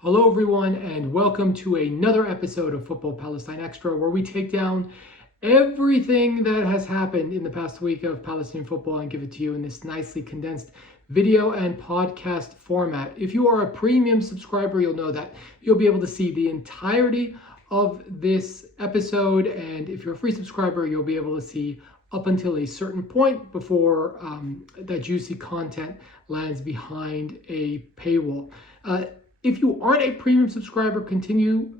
Hello, everyone, and welcome to another episode of Football Palestine Extra, where we take down everything that has happened in the past week of Palestinian football and give it to you in this nicely condensed video and podcast format. If you are a premium subscriber, you'll know that you'll be able to see the entirety of this episode, and if you're a free subscriber, you'll be able to see up until a certain point before that juicy content lands behind a paywall. If you aren't a premium subscriber, continue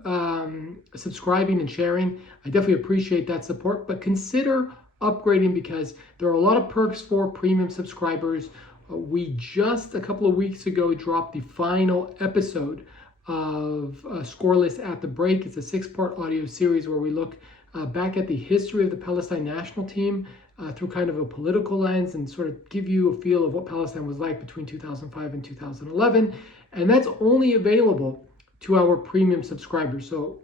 subscribing and sharing. I definitely appreciate that support, but consider upgrading because there are a lot of perks for premium subscribers. We just a couple of weeks ago dropped the final episode of Scoreless at the Break. It's a 6-part audio series where we look back at the history of the Palestine national team through kind of a political lens and sort of give you a feel of what Palestine was like between 2005 and 2011. And that's only available to our premium subscribers. So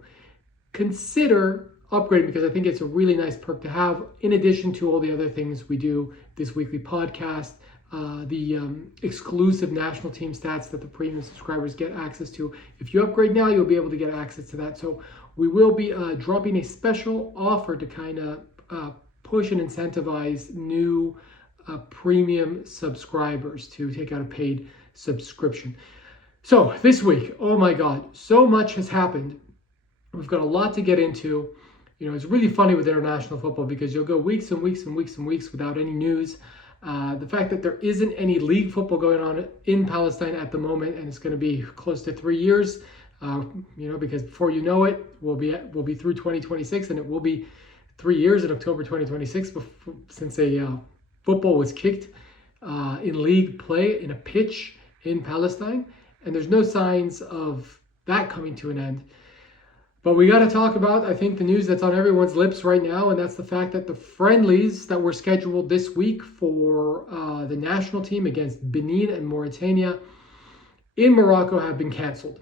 consider upgrading because I think it's a really nice perk to have in addition to all the other things we do, this weekly podcast, the exclusive national team stats that the premium subscribers get access to. If you upgrade now, you'll be able to get access to that. So we will be dropping a special offer to kind of push and incentivize new premium subscribers to take out a paid subscription. So this week, oh my God, so much has happened. We've got a lot to get into. You know, it's really funny with international football because you'll go weeks and weeks and weeks and weeks without any news. The fact that there isn't any league football going on in Palestine at the moment, and it's going to be close to 3 years, because before you know it, we'll be through 2026, and it will be 3 years in October 2026 since a football was kicked in league play in a pitch in Palestine. And there's no signs of that coming to an end. But we got to talk about, I think, the news that's on everyone's lips right now, and that's the fact that the friendlies that were scheduled this week for the national team against Benin and Mauritania in Morocco have been canceled.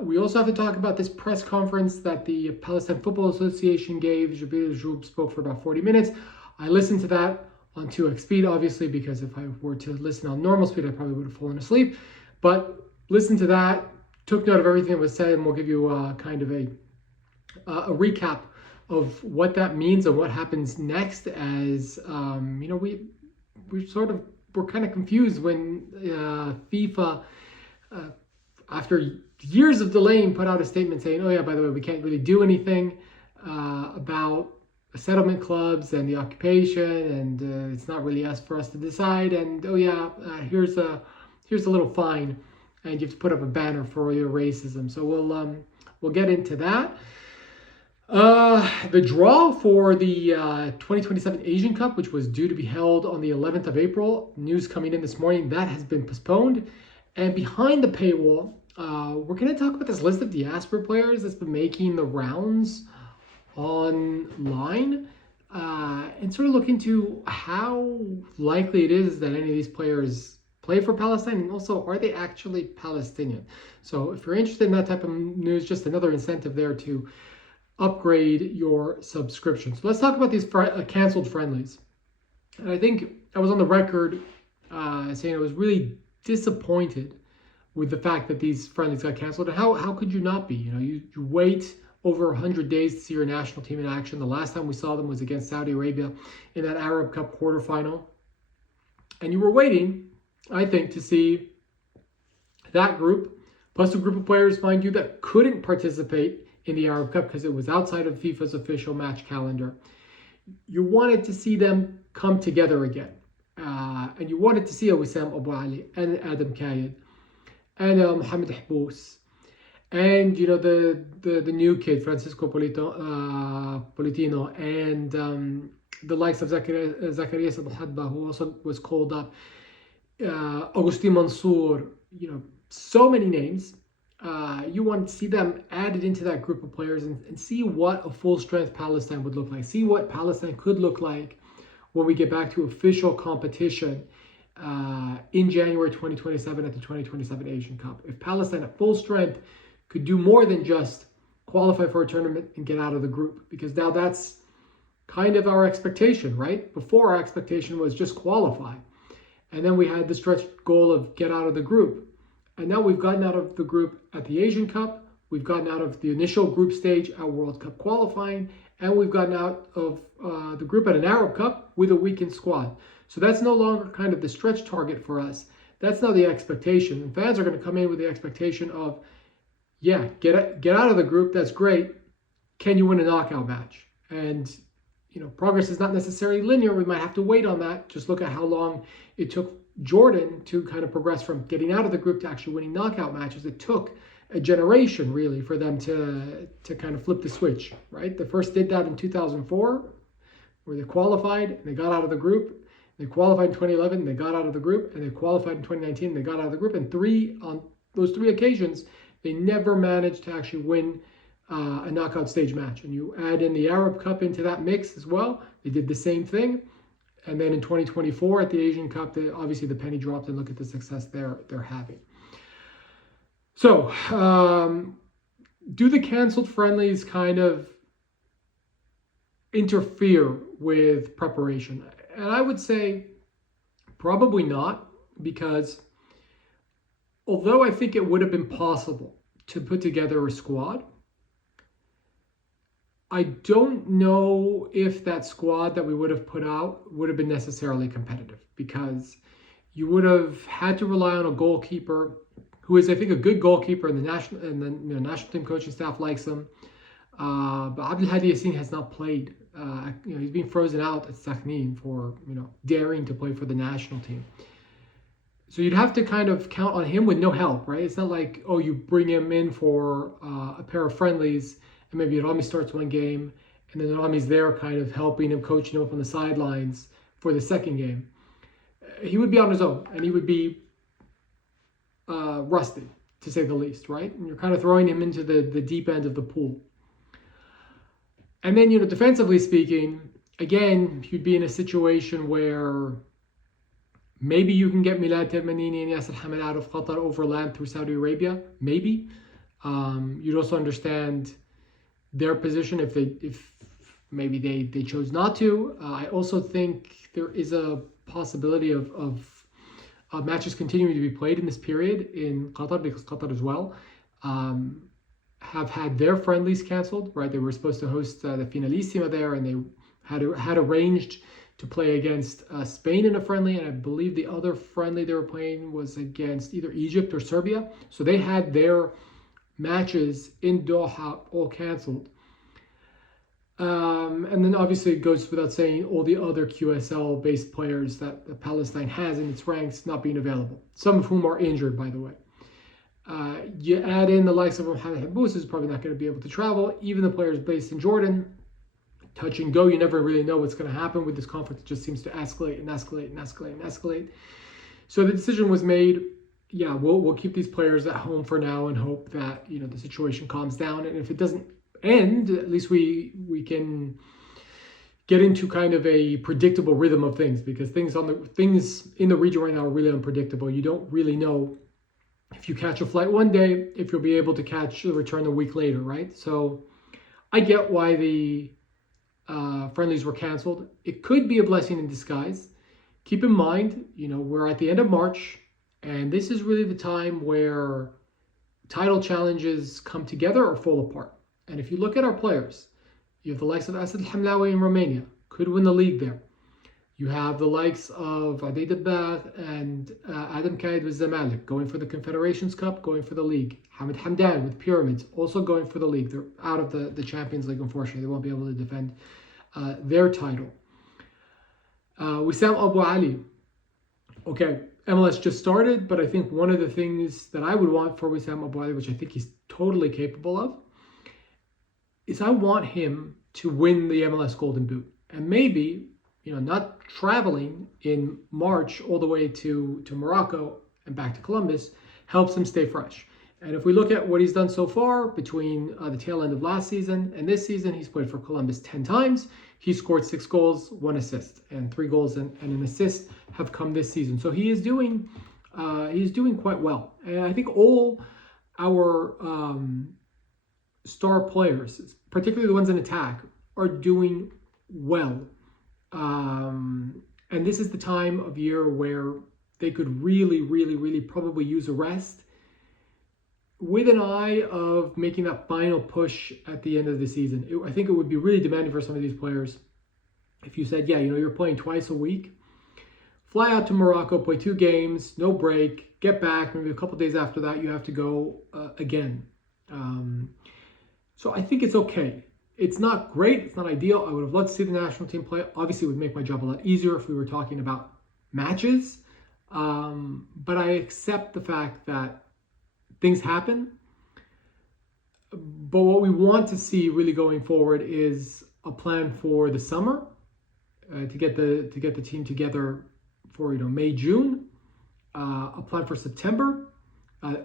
We also have to talk about this press conference that the Palestine Football Association gave. Rajoub spoke for about 40 minutes. I listened to that on 2x speed, obviously, because if I were to listen on normal speed, I probably would have fallen asleep. But listen to that, took note of everything that was said, and we'll give you kind of a recap of what that means and what happens next. As we're kind of confused when FIFA, after years of delaying, put out a statement saying, "Oh yeah, by the way, we can't really do anything about settlement clubs and the occupation, and it's not really for us to decide." And here's a little fine, and you have to put up a banner for your racism. So we'll get into that. The draw for the 2027 Asian Cup, which was due to be held on the 11th of April, news coming in this morning, that has been postponed. And behind the paywall, we're going to talk about this list of diaspora players that's been making the rounds online, and sort of look into how likely it is that any of these players play for Palestine, and also, are they actually Palestinian? So if you're interested in that type of news, just another incentive there to upgrade your subscription. So let's talk about these canceled friendlies. And I think I was on the record saying I was really disappointed with the fact that these friendlies got canceled. And how could you not be? You wait over 100 days to see your national team in action. The last time we saw them was against Saudi Arabia in that Arab Cup quarterfinal. And you were waiting, I think, to see that group, plus a group of players, mind you, that couldn't participate in the Arab Cup because it was outside of FIFA's official match calendar. You wanted to see them come together again. And you wanted to see Wissam Abu Ali and Adam Kayed and Mohamed Habous. And, the new kid, Francisco Politino, and the likes of Zacharias Al-Hadba, who also was called up, Agustin Mansour, so many names. You want to see them added into that group of players and see what a full-strength Palestine would look like. See what Palestine could look like when we get back to official competition in January 2027 at the 2027 Asian Cup. If Palestine at full strength could do more than just qualify for a tournament and get out of the group, because now that's kind of our expectation, right? Before, our expectation was just qualify. And then we had the stretch goal of get out of the group. And now we've gotten out of the group at the Asian Cup, we've gotten out of the initial group stage at World Cup qualifying, and we've gotten out of the group at an Arab Cup with a weakened squad. So that's no longer kind of the stretch target for us. That's now the expectation. And fans are going to come in with the expectation of, yeah, get out of the group, that's great. Can you win a knockout match? And, progress is not necessarily linear. We might have to wait on that. Just look at how long it took Jordan to kind of progress from getting out of the group to actually winning knockout matches. It took a generation, really, for them to kind of flip the switch, right? They first did that in 2004, where they qualified and they got out of the group. They qualified in 2011, they got out of the group, and they qualified in 2019, they got out of the group. And on those three occasions, they never managed to actually win a knockout stage match. And you add in the Arab Cup into that mix as well. They did the same thing. And then in 2024 at the Asian Cup, obviously the penny dropped, and look at the success they're having. So, do the canceled friendlies kind of interfere with preparation? And I would say probably not, because although I think it would have been possible to put together a squad, I don't know if that squad that we would have put out would have been necessarily competitive, because you would have had to rely on a goalkeeper who is, I think, a good goalkeeper, and the national team coaching staff likes him. But Abdelhadi Yassin has not played. He's being frozen out at Sakhnin for daring to play for the national team. So you'd have to kind of count on him with no help, right? It's not like, you bring him in for a pair of friendlies, and maybe Rami starts one game, and then Rami's there kind of helping him, coaching him up on the sidelines for the second game. He would be on his own, and he would be rusty, to say the least, right? And you're kind of throwing him into the deep end of the pool. And then, defensively speaking, again, you'd be in a situation where maybe you can get Milad Termanini and Yasser Hamad out of Qatar over land through Saudi Arabia. Maybe. You'd also understand their position if maybe they chose not to. I also think there is a possibility of matches continuing to be played in this period in Qatar, because Qatar as well have had their friendlies canceled, right? They were supposed to host the Finalissima there, and they had arranged to play against Spain in a friendly, and I believe the other friendly they were playing was against either Egypt or Serbia. So they had their matches in Doha all canceled. And then obviously it goes without saying all the other QSL-based players that Palestine has in its ranks not being available, some of whom are injured, by the way. You add in the likes of Mohamed Habous, who's probably not going to be able to travel. Even the players based in Jordan, touch and go. You never really know what's going to happen with this conflict. It just seems to escalate and escalate and escalate and escalate. So the decision was made, we'll keep these players at home for now and hope that the situation calms down. And if it doesn't end, at least we can get into kind of a predictable rhythm of things, because things in the region right now are really unpredictable. You don't really know if you catch a flight one day, if you'll be able to catch the return a week later, right? So I get why the friendlies were canceled. It could be a blessing in disguise. Keep in mind, we're at the end of March, and this is really the time where title challenges come together or fall apart. And if you look at our players, you have the likes of Asad Hamlawi in Romania, could win the league there. You have the likes of Adi Dabbath and Adam Kaid with Zamalek going for the Confederations Cup, going for the league. Hamid Hamdan with Pyramids also going for the league. They're out of the Champions League, unfortunately. They won't be able to defend their title. Wissam Abu Ali. Okay, MLS just started, but I think one of the things that I would want for Wissam Abu Ali, which I think he's totally capable of, is I want him to win the MLS Golden Boot. And maybe, not traveling in March all the way to Morocco and back to Columbus helps him stay fresh. And if we look at what he's done so far between the tail end of last season and this season, he's played for Columbus 10 times. He scored 6 goals, 1 assist, and 3 goals and an assist have come this season. So he's doing quite well. And I think all our star players, particularly the ones in attack, are doing well. And this is the time of year where they could really, really, really probably use a rest with an eye of making that final push at the end of the season. I think it would be really demanding for some of these players if you said, yeah, you're playing twice a week, fly out to Morocco, play 2 games, no break, get back, maybe a couple days after that you have to go again. So I think it's okay. It's not great, it's not ideal. I would have loved to see the national team play. Obviously, it would make my job a lot easier if we were talking about matches. But I accept the fact that things happen. But what we want to see really going forward is a plan for the summer to get the team together for May, June. A plan for September,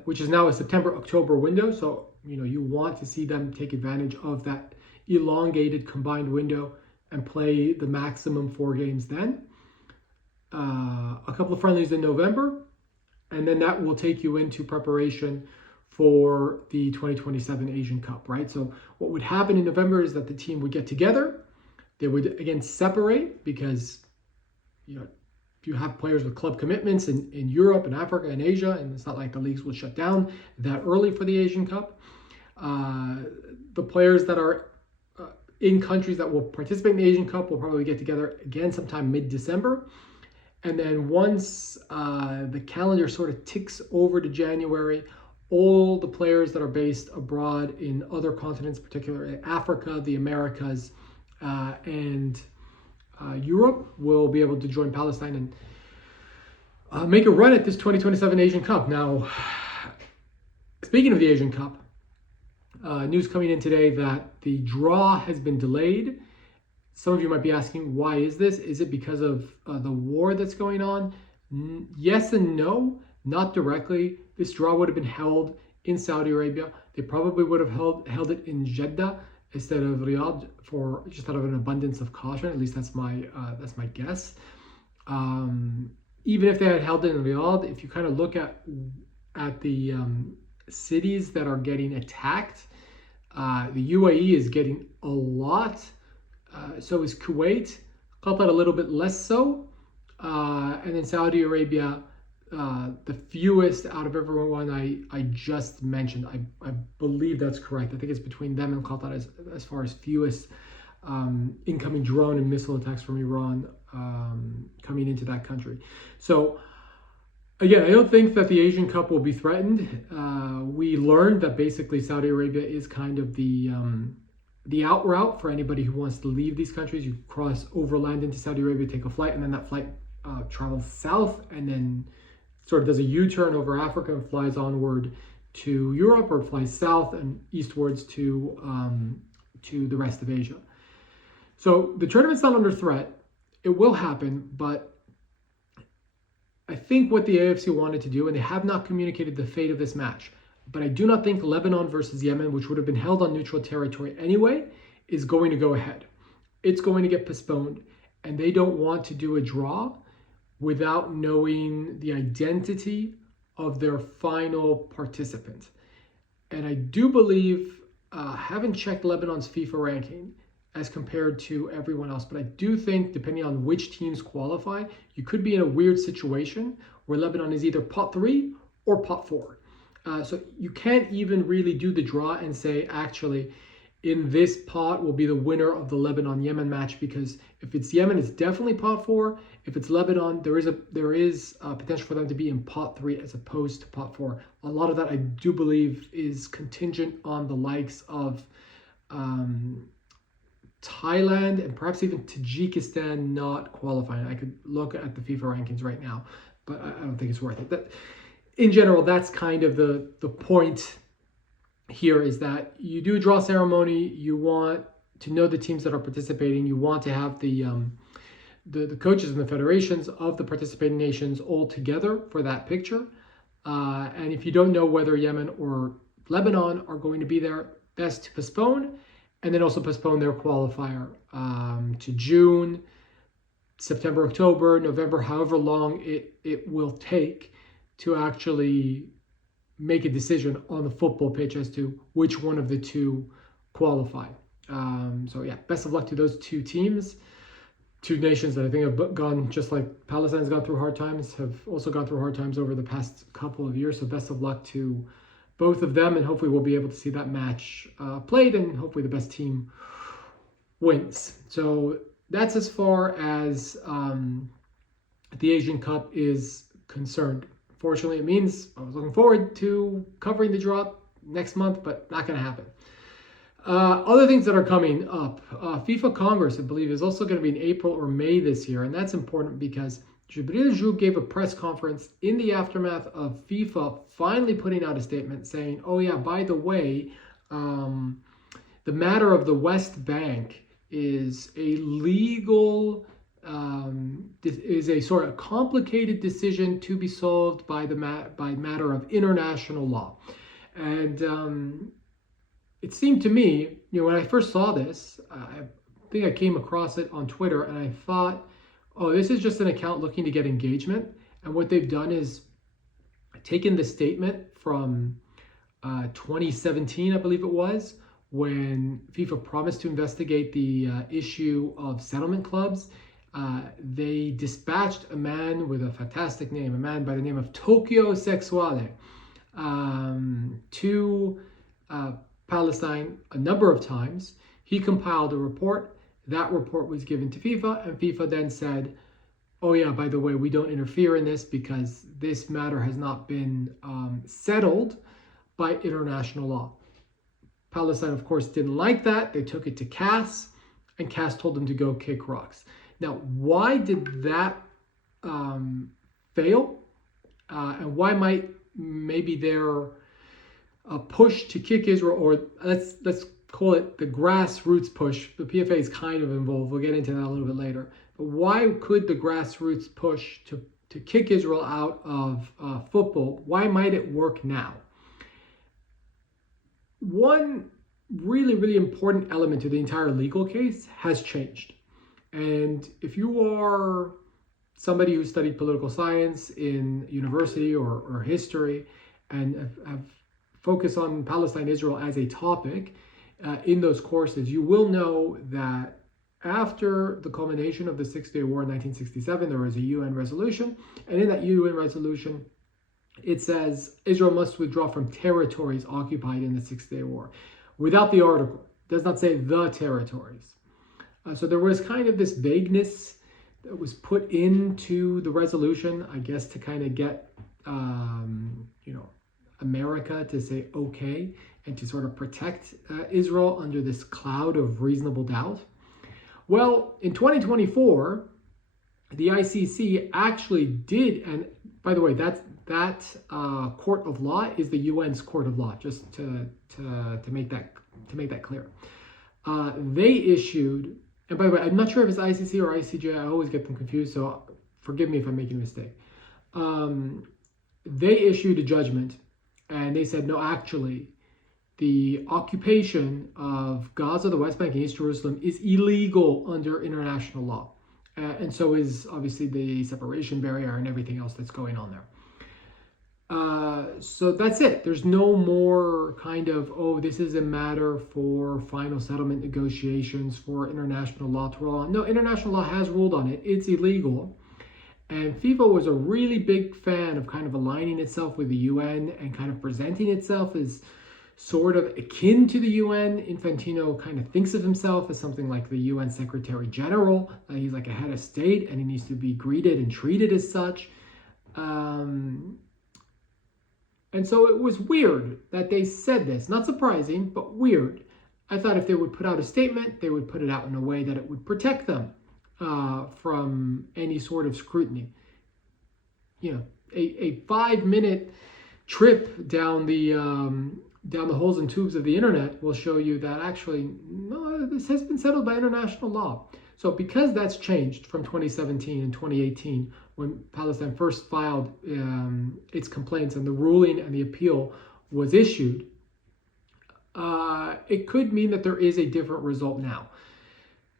which is now a September-October window. So you want to see them take advantage of that elongated combined window and play the maximum 4 games then. A couple of friendlies in November, and then that will take you into preparation for the 2027 Asian Cup, right? So what would happen in November is that the team would get together. They would again separate because you have players with club commitments in Europe and Africa and Asia, and it's not like the leagues will shut down that early for the Asian Cup. The players that are in countries that will participate in the Asian Cup will probably get together again sometime mid-December. And then once the calendar sort of ticks over to January, all the players that are based abroad in other continents, particularly Africa, the Americas, and Europe, will be able to join Palestine and make a run at this 2027 Asian Cup. Now, speaking of the Asian Cup, news coming in today that the draw has been delayed. Some of you might be asking, why is this? Is it because of the war that's going on? Yes and no, not directly. This draw would have been held in Saudi Arabia. They probably would have held it in Jeddah instead of Riyadh for just out of an abundance of caution. At least that's my guess. Even if they had held it in Riyadh, if you kind of look at the cities that are getting attacked, the UAE is getting a lot. So is Kuwait, Qatar a little bit less so, and then Saudi Arabia, the fewest out of everyone I just mentioned. I believe that's correct. I think it's between them and Qatar as far as fewest incoming drone and missile attacks from Iran coming into that country. So again, I don't think that the Asian Cup will be threatened. We learned that basically Saudi Arabia is kind of the out route for anybody who wants to leave these countries. You cross overland into Saudi Arabia, take a flight, and then that flight travels south and then sort of does a U-turn over Africa and flies onward to Europe, or flies south and eastwards to the rest of Asia. So the tournament's not under threat. It will happen, but I think what the AFC wanted to do, and they have not communicated the fate of this match, but I do not think Lebanon versus Yemen, which would have been held on neutral territory anyway, is going to go ahead. It's going to get postponed, and they don't want to do a draw without knowing the identity of their final participant. And I do believe, haven't checked Lebanon's FIFA ranking as compared to everyone else, but I do think depending on which teams qualify, you could be in a weird situation where Lebanon is either pot 3 or pot 4. So you can't even really do the draw and say, actually, in this pot will be the winner of the Lebanon-Yemen match, because if it's Yemen, it's definitely pot 4. If it's Lebanon, there is potential for them to be in pot 3 as opposed to pot 4. A lot of that, I do believe, is contingent on the likes of Thailand and perhaps even Tajikistan not qualifying. I could look at the FIFA rankings right now, but I don't think it's worth it. In general, that's kind of the point here, is that you do a draw ceremony. You want to know the teams that are participating. You want to have the coaches and the federations of the participating nations all together for that picture. And if you don't know whether Yemen or Lebanon are going to be there, best to postpone, and then also postpone their qualifier to June, September, October, November, however long it will take to actually make a decision on the football pitch as to which one of the two qualify. So yeah, best of luck to those two teams. Two nations that I think have gone, just like Palestine's gone through hard times, have also gone through hard times over the past couple of years. So best of luck to both of them, and hopefully we'll be able to see that match played, and hopefully the best team wins. So that's as far as the Asian Cup is concerned. Fortunately, it means I was looking forward to covering the draw next month, but not going to happen. Other things that are coming up, FIFA Congress, I believe, is also going to be in April or May this year, and that's important because Rajoub gave a press conference in the aftermath of FIFA finally putting out a statement saying, oh yeah, by the way, the matter of the West Bank is a legal, is a sort of complicated decision to be solved by matter of international law. And it seemed to me, when I first saw this, I think I came across it on Twitter, and I thought, oh, this is just an account looking to get engagement. And what they've done is taken the statement from 2017, I believe it was, when FIFA promised to investigate the issue of settlement clubs. They dispatched a man with a fantastic name, a man by the name of Tokyo Sexuale, to Palestine a number of times. He compiled a report. That report was given to FIFA, and FIFA then said, oh yeah, by the way, we don't interfere in this because this matter has not been settled by international law. Palestine, of course, didn't like that. They took it to CAS, and CAS told them to go kick rocks. Now, why did that fail? And why might maybe their push to kick Israel, or let's call it the grassroots push. The PFA is kind of involved. We'll get into that a little bit later. But why could the grassroots push to kick Israel out of football, why might it work now? One really, really important element to the entire legal case has changed. And if you are somebody who studied political science in university or history and have focused on Palestine, Israel as a topic in those courses, you will know that after the culmination of the Six-Day War in 1967, there was a UN resolution. And in that UN resolution, it says Israel must withdraw from territories occupied in the Six-Day War. Without the article, it does not say the territories. So there was kind of this vagueness that was put into the resolution, I guess, to kind of get, America to say okay and to sort of protect Israel under this cloud of reasonable doubt. Well, in 2024, the ICC actually did, and by the way, that court of law is the UN's court of law. Just to make that clear, they issued. And by the way, I'm not sure if it's ICC or ICJ. I always get them confused, so forgive me if I'm making a mistake. They issued a judgment, and they said, no, actually, the occupation of Gaza, the West Bank, and East Jerusalem is illegal under international law. And so is obviously the separation barrier and everything else that's going on there. So that's it. There's no more kind of, oh, this is a matter for final settlement negotiations for international law to rule on. No, international law has ruled on it. It's illegal. And FIFA was a really big fan of kind of aligning itself with the UN and kind of presenting itself as sort of akin to the UN. Infantino kind of thinks of himself as something like the UN Secretary General. He's like a head of state and he needs to be greeted and treated as such. And so it was weird that they said this. Not surprising, but weird. I thought if they would put out a statement, they would put it out in a way that it would protect them from any sort of scrutiny. A 5-minute trip down the holes and tubes of the internet will show you that actually, no, this has been settled by international law. So because that's changed from 2017 and 2018, when Palestine first filed its complaints and the ruling and the appeal was issued, it could mean that there is a different result now.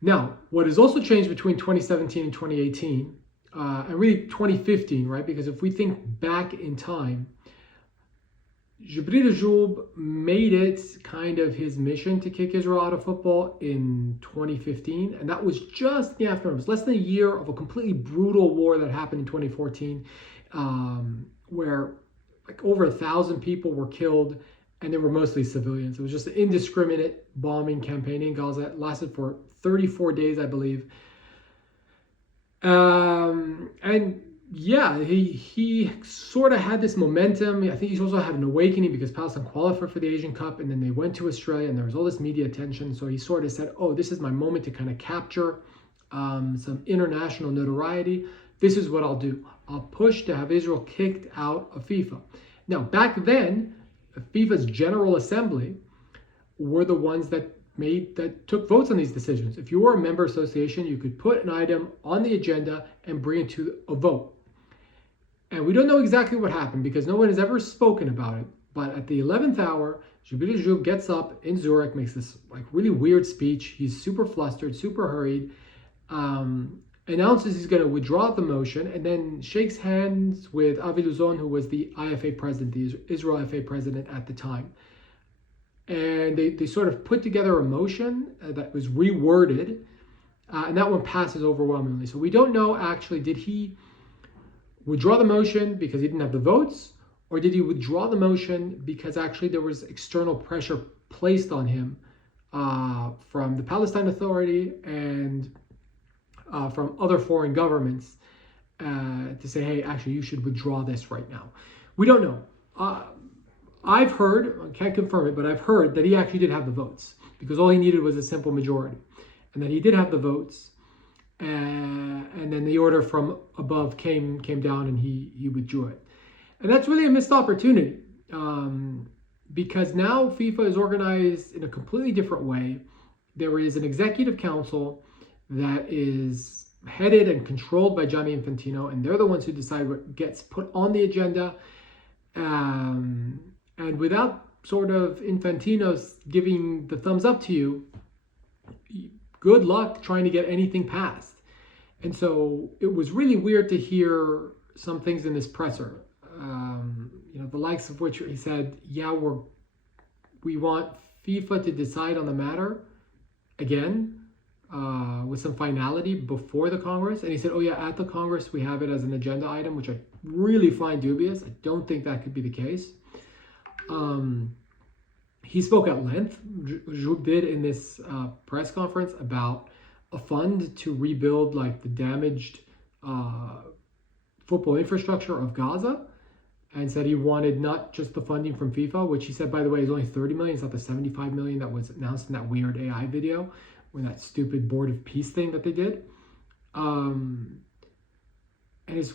Now, what has also changed between 2017 and 2018, and really 2015, right? Because if we think back in time, Rajoub made it kind of his mission to kick Israel out of football in 2015, and that was just the aftermath. It was less than a year of a completely brutal war that happened in 2014, where like over 1,000 people were killed, and they were mostly civilians. It was just an indiscriminate bombing campaign in Gaza. It lasted for 34 days, I believe. And yeah, he sort of had this momentum. I think he's also had an awakening because Palestine qualified for the Asian Cup, and then they went to Australia, and there was all this media attention. So he sort of said, "Oh, this is my moment to kind of capture some international notoriety. This is what I'll do. I'll push to have Israel kicked out of FIFA." Now, back then, FIFA's General Assembly were the ones that took votes on these decisions. If you were a member association, you could put an item on the agenda and bring it to a vote. And we don't know exactly what happened because no one has ever spoken about it. But at the 11th hour, Rajoub gets up in Zurich, makes this like really weird speech. He's super flustered, super hurried, announces he's going to withdraw the motion, and then shakes hands with Avi Luzon, who was the IFA president, the Israel IFA president at the time. And they sort of put together a motion that was reworded, and that one passes overwhelmingly. So we don't know actually, did he withdraw the motion because he didn't have the votes, or did he withdraw the motion because actually there was external pressure placed on him from the Palestine Authority and from other foreign governments to say, hey, actually, you should withdraw this right now. We don't know. I've heard, I can't confirm it, but I've heard that he actually did have the votes because all he needed was a simple majority, and that he did have the votes, and then the order from above came down and he withdrew it. And that's really a missed opportunity because now FIFA is organized in a completely different way. There is an executive council that is headed and controlled by Gianni Infantino, and they're the ones who decide what gets put on the agenda. And without sort of Infantino's giving the thumbs up to you, good luck trying to get anything passed. And so it was really weird to hear some things in this presser, the likes of which he said, yeah, we want FIFA to decide on the matter again, with some finality before the Congress. And he said, oh yeah, at the Congress, we have it as an agenda item, which I really find dubious. I don't think that could be the case. He spoke at length, Rajoub did, in this press conference about a fund to rebuild like the damaged football infrastructure of Gaza, and said he wanted not just the funding from FIFA, which he said, by the way, is only 30 million. It's not the 75 million that was announced in that weird AI video, when that stupid Board of Peace thing that they did. And it's,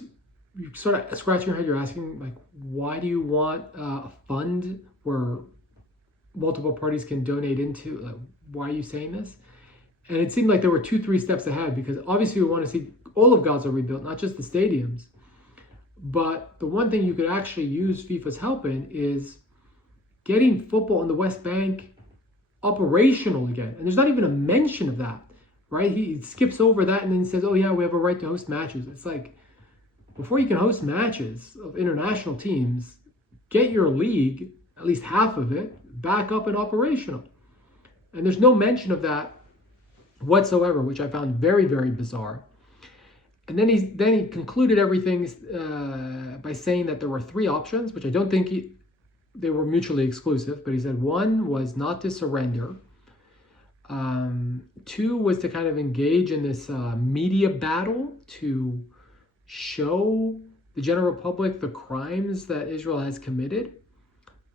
you sort of scratching your head, you're asking, like, why do you want a fund where multiple parties can donate into? Like, why are you saying this? And it seemed like there were 2-3 steps ahead, because obviously we want to see all of Gaza rebuilt, not just the stadiums. But the one thing you could actually use FIFA's help in is getting football in the West Bank operational again. And there's not even a mention of that, right? He skips over that and then says, oh yeah, we have a right to host matches. It's like, before you can host matches of international teams, get your league, at least half of it, back up and operational. And there's no mention of that whatsoever, which I found very, very bizarre. And then he concluded everything by saying that there were 3 options, which I don't think they were mutually exclusive, but he said 1 was not to surrender. 2 was to kind of engage in this media battle to show the general public the crimes that Israel has committed.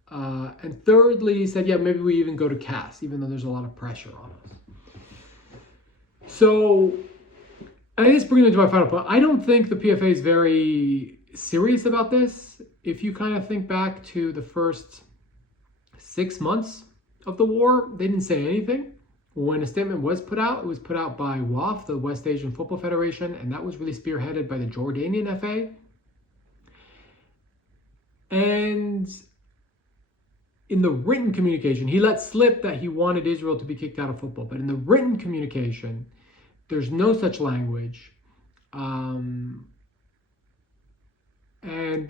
And thirdly, he said, yeah, maybe we even go to CAS, even though there's a lot of pressure on us. So, and this brings me to my final point. I don't think the PFA is very serious about this. If you kind of think back to the first 6 months of the war, they didn't say anything. When a statement was put out, it was put out by WAF, the West Asian Football Federation, and that was really spearheaded by the Jordanian FA. And in the written communication, he let slip that he wanted Israel to be kicked out of football. But in the written communication, there's no such language. And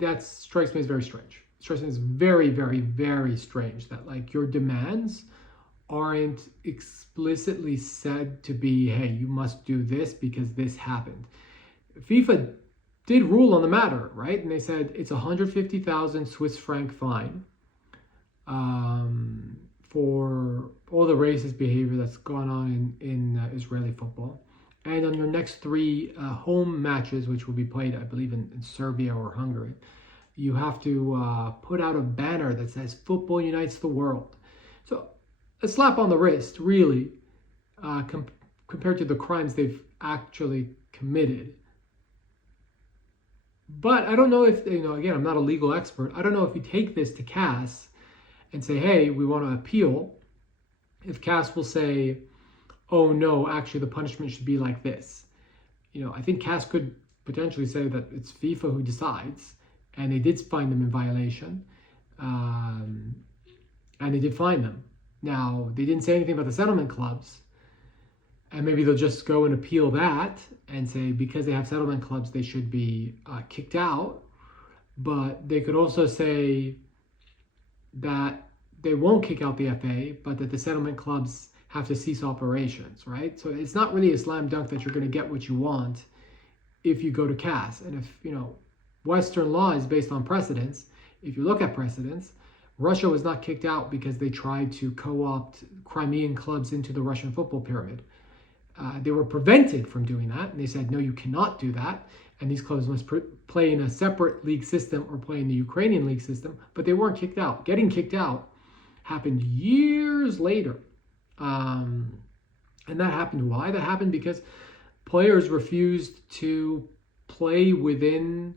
that strikes me as very strange. It strikes me as very, very, very strange that, like, your demands aren't explicitly said to be, hey, you must do this because this happened. FIFA did rule on the matter, right? And they said it's 150,000 Swiss franc fine for all the racist behavior that's gone on in Israeli football. And on your next three home matches, which will be played, I believe, in Serbia or Hungary, you have to put out a banner that says "Football unites the world." So a slap on the wrist, really, compared to the crimes they've actually committed. But I don't know if, again, I'm not a legal expert. I don't know if you take this to CAS and say, hey, we want to appeal, if CAS will say, oh no, actually the punishment should be like this. I think CAS could potentially say that it's FIFA who decides, and they did find them in violation, and they did fine them. Now, they didn't say anything about the settlement clubs, and maybe they'll just go and appeal that and say because they have settlement clubs, they should be kicked out. But they could also say that they won't kick out the FA, but that the settlement clubs have to cease operations, right? So it's not really a slam dunk that you're going to get what you want if you go to CAS. And if, Western law is based on precedents, if you look at precedents, Russia was not kicked out because they tried to co-opt Crimean clubs into the Russian football pyramid. They were prevented from doing that, and they said, no, you cannot do that, and these clubs must play in a separate league system or play in the Ukrainian league system, but they weren't kicked out. Getting kicked out happened years later. And that happened why? That happened because players refused to play within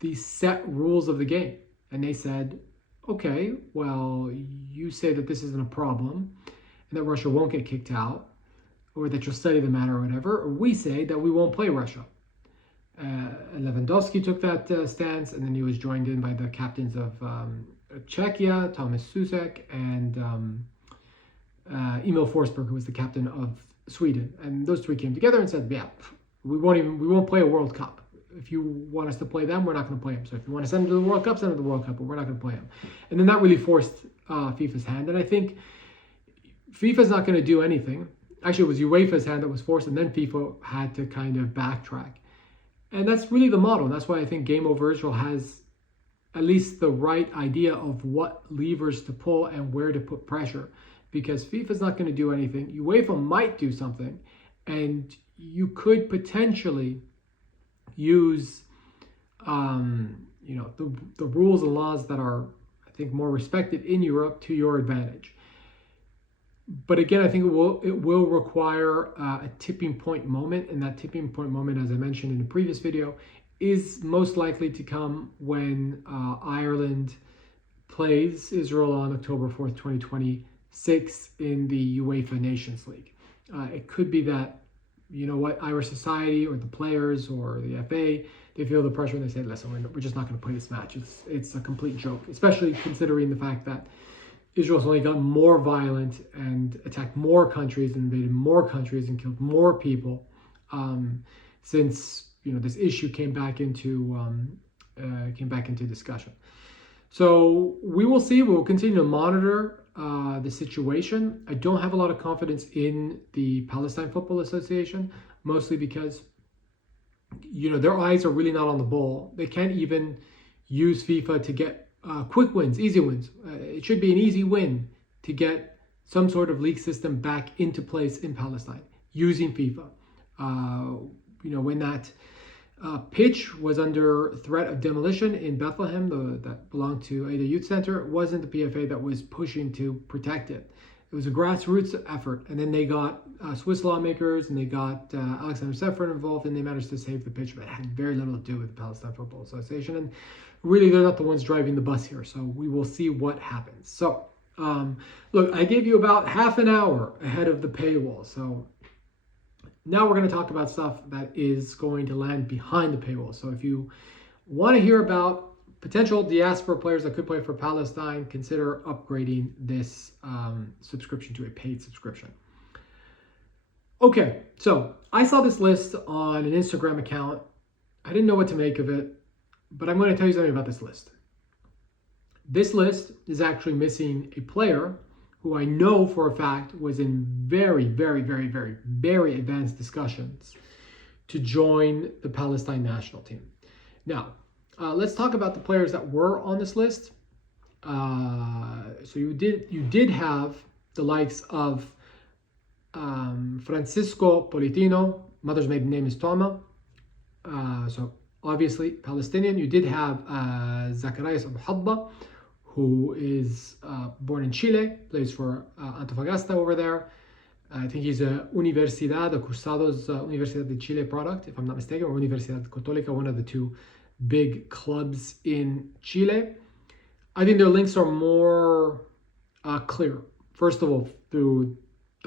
these set rules of the game. And they said, okay, well, you say that this isn't a problem and that Russia won't get kicked out, or that you'll study the matter or whatever, or we say that we won't play Russia. Lewandowski took that stance, and then he was joined in by the captains of Czechia, Thomas Susek, and Emil Forsberg, who was the captain of Sweden. And those three came together and said, yeah, we won't play a World Cup. If you want us to play them, we're not going to play them. So if you want to send them to the World Cup, send them to the World Cup, but we're not going to play them. And then that really forced FIFA's hand. And I think FIFA's not going to do anything. Actually, it was UEFA's hand that was forced, and then FIFA had to kind of backtrack. And that's really the model. That's why I think Game Over Israel has at least the right idea of what levers to pull and where to put pressure. Because FIFA's not going to do anything. UEFA might do something. And you could potentially use the rules and laws that are, I think, more respected in Europe to your advantage. But again, I think it will require a tipping point moment, and that tipping point moment, as I mentioned in the previous video, is most likely to come when Ireland plays Israel on October 4th, 2026 in the UEFA Nations League. It could be that, Irish society or the players or the FA, they feel the pressure and they say, listen, we're just not going to play this match. It's a complete joke, especially considering the fact that Israel's only gotten more violent and attacked more countries and invaded more countries and killed more people since this issue came back into discussion. So we will see. We will continue to monitor the situation. I don't have a lot of confidence in the Palestine Football Association, mostly because their eyes are really not on the ball. They can't even use FIFA to get quick wins, easy wins. It should be an easy win to get some sort of league system back into place in Palestine using FIFA. When that pitch was under threat of demolition in Bethlehem, that belonged to Ada Youth Center, it wasn't the PFA that was pushing to protect it. It was a grassroots effort. And then they got Swiss lawmakers and they got Alexander Sefrin involved, and they managed to save the pitch, but it had very little to do with the Palestine Football Association. And really, they're not the ones driving the bus here. So we will see what happens. So, look, I gave you about half an hour ahead of the paywall. So now we're going to talk about stuff that is going to land behind the paywall. So if you want to hear about potential diaspora players that could play for Palestine, consider upgrading this subscription to a paid subscription. Okay, so I saw this list on an Instagram account. I didn't know what to make of it, but I'm going to tell you something about this list. This list is actually missing a player who I know for a fact was in very, very, very, very, very advanced discussions to join the Palestine national team. Now, let's talk about the players that were on this list. So you did have the likes of Francisco Politino, mother's maiden name is Toma. So obviously Palestinian. You did have Zacharias Al-Hadba, who is born in Chile, plays for Antofagasta over there. I think he's a Universidad de Cruzados, Universidad de Chile product, if I'm not mistaken, or Universidad Católica, one of the two big clubs in Chile. I think their links are more clear. First of all, through